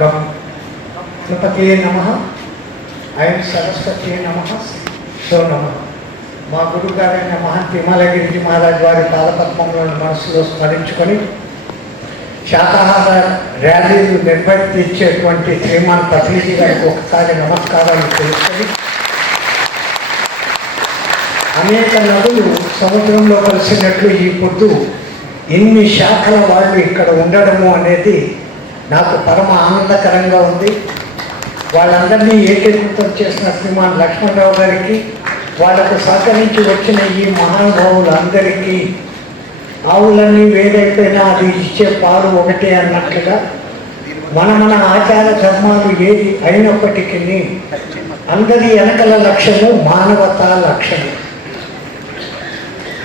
గం కృపకే నమ ఐం సరస్వతే నమ సో నమ. మా గురుగారైన మహంతి హిమాలయగిరిజీ మహారాజ్ వారి పాదపద్మంలోని మనసులో స్మరించుకొని శాకాహార ర్యాలీలు నిర్వర్తించేటువంటి శ్రీమాన్ పత్రిజీ గారికి ఒకసారి నమస్కారాలు తెలుసుకొని అనేక నదులు సముద్రంలో కలిసినట్లు ఈ పొద్దు ఇన్ని శాఖల వాళ్ళు ఇక్కడ ఉండడము అనేది నాకు పరమ ఆనందకరంగా ఉంది. వాళ్ళందరినీ ఏకీకృతం చేసిన శ్రీమాన్ లక్ష్మణరావు గారికి వాళ్ళకు సహకరించి వచ్చిన ఈ మహానుభావులందరికీ ఆవులన్నీ వేరైపోయినా అది ఇచ్చే పాలు ఒకటే అన్నట్లుగా మన మన ఆచార ధర్మాలు ఏది అయినప్పటికీ అందరి వెనకల లక్ష్యము మానవతా లక్ష్యము.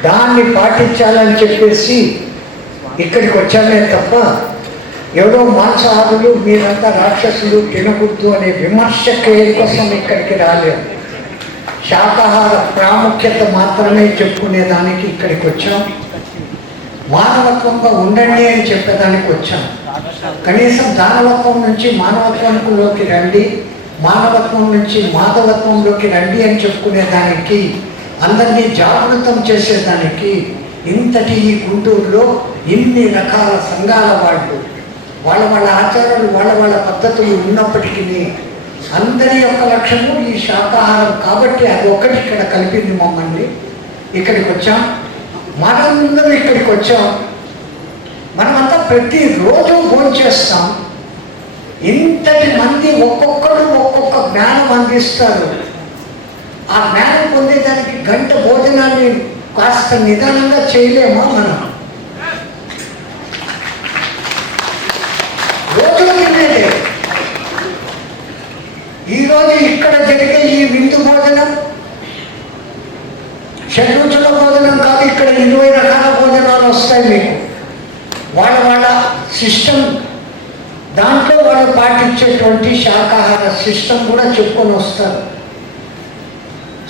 దాన్ని పాటించాలని చెప్పేసి ఇక్కడికి వచ్చామే తప్ప ఎవరో మాంసాహారులు మీరంతా రాక్షసులు తినకూడదు అనే విమర్శకే కోసం ఇక్కడికి రాలేదు. శాకాహార ప్రాముఖ్యత మాత్రమే చెప్పుకునేదానికి ఇక్కడికి వచ్చాం. మానవత్వంగా ఉండండి అని చెప్పేదానికి వచ్చాం. కనీసం దానవత్వం నుంచి మానవత్వంలోకి రండి మానవత్వం నుంచి మాధవత్వంలోకి రండి అని చెప్పుకునేదానికి అందరినీ జాగృతం చేసేదానికి ఇంతటి ఈ గుంటూరులో ఇన్ని రకాల సంఘాల వాళ్ళు వాళ్ళ వాళ్ళ ఆచారాలు వాళ్ళ వాళ్ళ పద్ధతులు ఉన్నప్పటికీ అందరి యొక్క లక్ష్యము ఈ శాకాహారం కాబట్టి అది ఒకటి ఇక్కడ కలిపింది మమ్మల్ని. ఇక్కడికి వచ్చాం. మనందరం ఇక్కడికి వచ్చాం. మనమంతా ప్రతిరోజు భోంచేస్తాం ఇంతటి మంది ఒక్కొక్కడు ఒక్కొక్క జ్ఞానం అందిస్తారు. ఆ జ్ఞానం పొందేదానికి గంట భోజనాన్ని కాస్త నిదానంగా చేయలేమా మనం రోజు తినేదే ఈరోజు ఇక్కడ జరిగే ఈ విందు భోజనం షడ్రుచుల భోజనం కాదు ఇక్కడ ఇరవై రకాల భోజనాలు వస్తాయి మీకు. వాళ్ళ వాళ్ళ సిస్టమ్ దాంట్లో వాళ్ళు పాటించేటువంటి శాకాహార సిస్టమ్ కూడా చెప్పుకొని వస్తారు.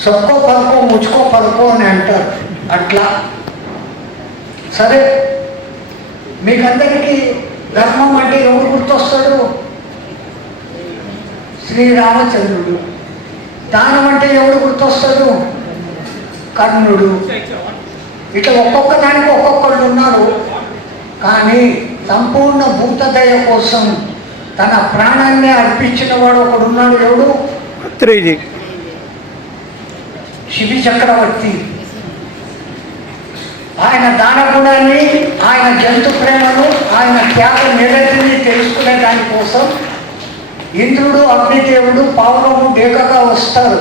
సొక్కో పలుకో ముచ్చుకో పలుకో అని అంటారు. అట్లా. సరే. మీకందరికీ ధర్మం అంటే ఎవరు గుర్తొస్తాడు శ్రీరామచంద్రుడు దానం అంటే ఎవడు గుర్తొస్తాడు కర్ణుడు. ఇట్లా ఒక్కొక్క దానికి ఒక్కొక్కళ్ళు ఉన్నారు. కానీ సంపూర్ణ భూతదయ కోసం తన ప్రాణాన్ని అర్పించిన వాడు ఒకడు ఉన్నాడు. ఎవడు? త్రీజీ శివి చక్రవర్తి. ఆయన దాన గుణాన్ని ఆయన జంతు ప్రేమను ఆయన త్యాగ నిరతిని తెలుసుకునే దానికోసం ఇంద్రుడు అగ్నిదేవుడు పావురము డేకగా వస్తారు.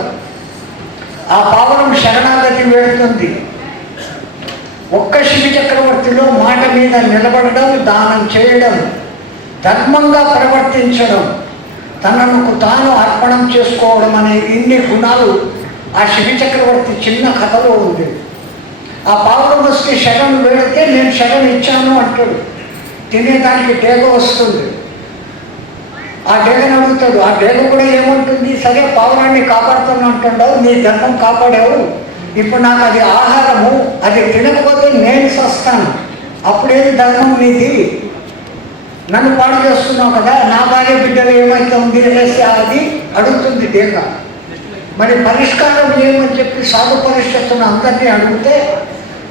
ఆ పావురం శరణాగతి వేడుతుంది. ఒక్క శివ చక్రవర్తిలో మాట మీద నిలబడడం దానం చేయడం ధర్మంగా ప్రవర్తించడం తనకు తాను అర్పణం చేసుకోవడం అనే ఇన్ని గుణాలు ఆ శివ చక్రవర్తి చిన్న కథలో ఉంది. ఆ పావురమస్కి శరణం వేడితే నేను శరణం ఇచ్చాను అంటాడు. తినేదానికి డేగ వస్తుంది. ఆ డేగను అడుగుతాడు ఆ డేగ కూడా ఏమంటుంది? సరే పావురాన్ని కాపాడుతాను అంటుండవు నీ ధర్మం కాపాడావు. ఇప్పుడు నాకు అది ఆహారము అది తినకపోతే నేను సస్తాను అప్పుడేది ధర్మం నీది? నన్ను పాడు చేస్తున్నావు కదా నా భార్య బిడ్డలు ఏమైతుంది అనేసి అది అడుగుతుంది దేవ మరి పరిష్కారం ఏమని చెప్పి సాధు పరిషత్తును అందరినీ అడిగితే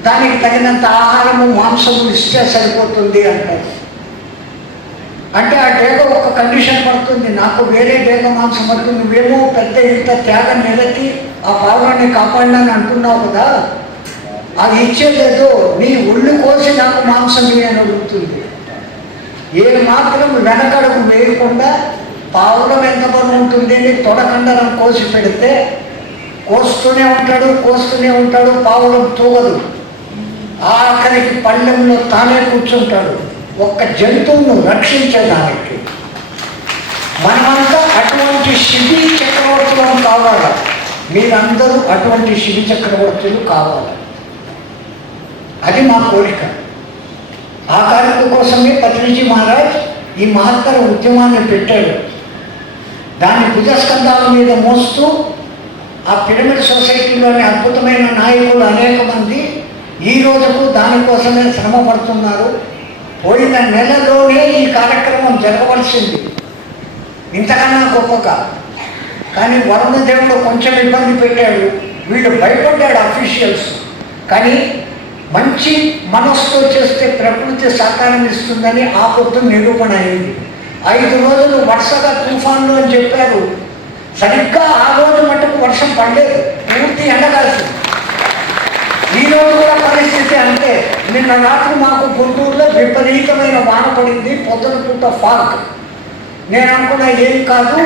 దానికి తగినంత ఆహారము మాంసము ఇస్తే సరిపోతుంది అంటారు. అంటే ఆ టేక కండిషన్ పడుతుంది నాకు వేరే డేగ మాంసం పడుతుంది నువ్వేమో పెద్ద ఇంత త్యాగం నిలకి ఆ పావురాన్ని కాపాడినని అంటున్నావు కదా? అది ఇచ్చేదేదో నీ ఒళ్ళు కోసి నాకు మాంసం అని అడుగుతుంది. ఏ మాత్రం వెనకడుగు వేయకుండా పావురం ఎంత బరువు ఉంటుంది అని తొడకండరం కోసి పెడితే కోస్తూనే ఉంటాడు కోస్తూనే ఉంటాడు పావురం తూగదు. ఆఖరికి పళ్ళెంలో తానే కూర్చుంటాడు. ఒక్క జంతువును రక్షించడానికి మనమంతా అటువంటి శిబి చక్రవర్తులను కావాలి. మీరందరూ అటువంటి శివి చక్రవర్తులు కావాలి. అది మా కోరిక. ఆ కార్యక్రమం కోసమే పత్రిజీ మహారాజ్ ఈ మహత్తర ఉద్యమాన్ని పెట్టాడు. దాన్ని భుజస్కంధాల మీద మోస్తూ ఆ పిరమిడ్ సొసైటీలోని అద్భుతమైన నాయకులు అనేక మంది ఈ రోజుకు దానికోసమే శ్రమ పడుతున్నారు పోయిన నెలలోనే ఈ కార్యక్రమం జరగవలసింది. ఇంతకన్నా గొప్పగా కానీ వరుణ దేవుడు కొంచెం ఇబ్బంది పెట్టాడు. వీళ్ళు భయపడ్డాడు అఫీషియల్స్. కానీ మంచి మనస్సుతో చేస్తే ప్రకృతి సహకారం ఇస్తుందని ఆ పొద్దు నిరూపణ అయింది. ఐదు రోజులు వరుసగా తుఫాన్లు అని చెప్పారు. సరిగ్గా ఆ రోజు మటుకు వర్షం పడలేదు. పూర్తి ఎండగాల్సి ఈ రోజు కూడా పరిస్థితి అంటే నిన్న రాత్రి మాకు గుంటూరులో విపరీతమైన వాన పడింది. పొద్దున పూట ఫాగ్. నేను అనుకున్నా ఏం కాదు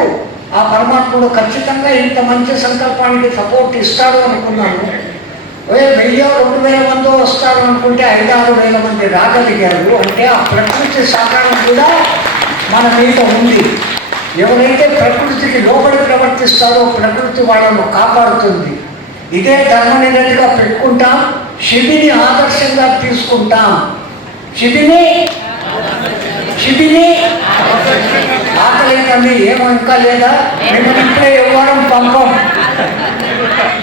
ఆ పరమాత్ముడు ఖచ్చితంగా ఇంత మంచి సంకల్పానికి సపోర్ట్ ఇస్తాడు అనుకున్నాను. ఏ వెయ్యి రెండు వేల మంది వస్తారు అనుకుంటే ఐదు ఆరు వేల మంది రాగలిగారు అంటే ఆ ప్రకృతి సహకారం కూడా మన మీద ఉంది. ఎవరైతే ప్రకృతికి లోబడి ప్రవర్తిస్తారో ప్రకృతి వాళ్ళను కాపాడుతుంది. ఇదే ధర్మనిరతిగా పెట్టుకుంటాం శిబిని ఆదర్శంగా తీసుకుంటాం. శిబిని? శిబిని? ఆకలేదండి ఏమో ఇంకా లేదా? మేము ఇప్పుడే ఇవ్వడం పంపం.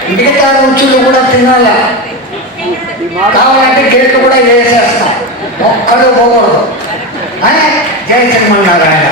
మిగతా రుచులు కూడా తినాలా? కావాలంటే కేక్ కూడా వేసేస్తాం. ఒక్కడు పోకూడదు. జయ జై శ్రీమన్నారాయణ.